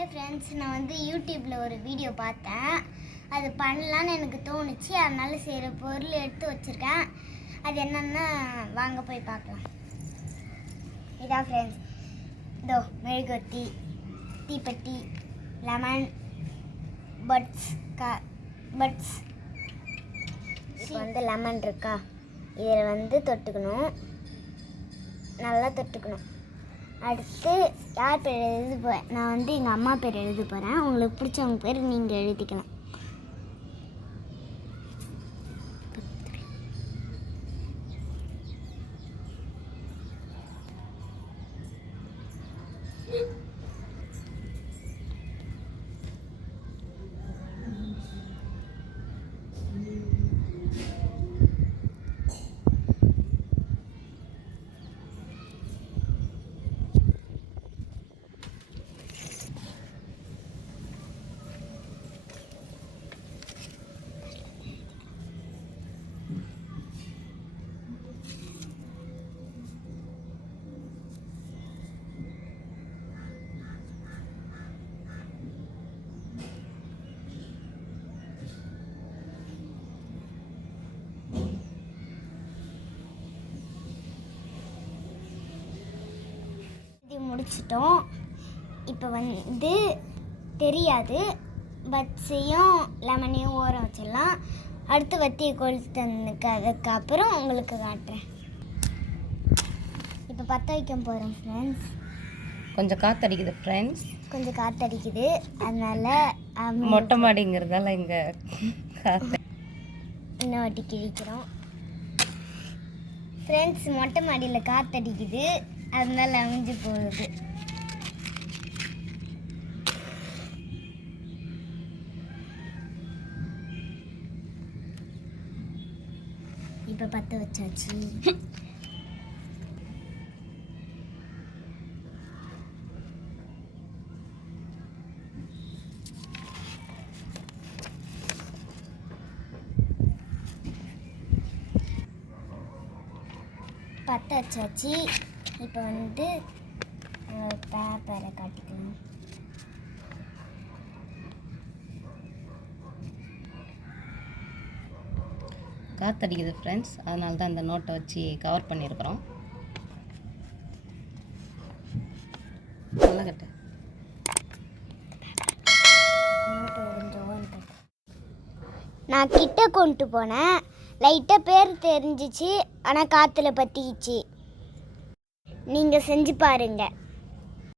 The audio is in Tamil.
ஹாய் ஃப்ரெண்ட்ஸ், நான் வந்து யூடியூப்பில் ஒரு வீடியோ பார்த்தேன். அது பண்ணலான்னு எனக்கு தோணுச்சு. அதனால சரி பொருள் எடுத்து வச்சுருக்கேன். அது என்னென்னா வாங்க போய் பார்க்கலாம். இதான் ஃப்ரெண்ட்ஸ், இதோ மெழுகுவர்த்தி, தீப்பெட்டி, லெமன், பட்ஸ் இப்போ வந்து லெமன் இருக்கா, இதில் வந்து தொட்டுக்கணும், நல்லா தொட்டுக்கணும். அடுத்து யார் பேர் எழுத போகிறேன்? நான் வந்து எங்கள் அம்மா பேர் எழுத போகிறேன். உங்களுக்கு பிடிச்சவங்க பேர் நீங்கள் எழுதிக்கலாம். முடிச்சிட்டோம். இப்போ வந்து தெரியாது, பட்ஸையும் லெமனையும் ஓரம் வச்சிடலாம். அடுத்து வத்தியை கொளுத்தனுக்கு அதுக்கப்புறம் உங்களுக்கு காட்டுறேன். இப்போ பற்ற வைக்க போகிறேன் ஃப்ரெண்ட்ஸ். கொஞ்சம் காற்றடிக்குது ஃப்ரெண்ட்ஸ், கொஞ்சம் காற்றடிக்குது. அதனால மொட்டை மாடிங்கிறதால இங்கே காற்று இன்னும் வாட்டி கிழிக்கிறோம் ஃப்ரெண்ட்ஸ். மொட்டை மாடியில் காற்றடிக்குது, அதனால அமைஞ்சு போகுது. இப்போ பற்ற வச்சாச்சு. பற்ற வச்சாச்சு. இப்போ வந்து பேப்பரை காட்டிக்கலாம். காற்றடிக்குது ஃப்ரெண்ட்ஸ், அதனால தான் இந்த நோட்டை வச்சு கவர் பண்ணியிருக்கிறோம். நல்லா கட்டு. நான் கிட்ட கொண்டு போனேன், லைட்டாக பேர் தெரிஞ்சிச்சு, ஆனால் காற்றுல பற்றிக்கிச்சு. நீங்கள் செஞ்சு பாருங்கள்.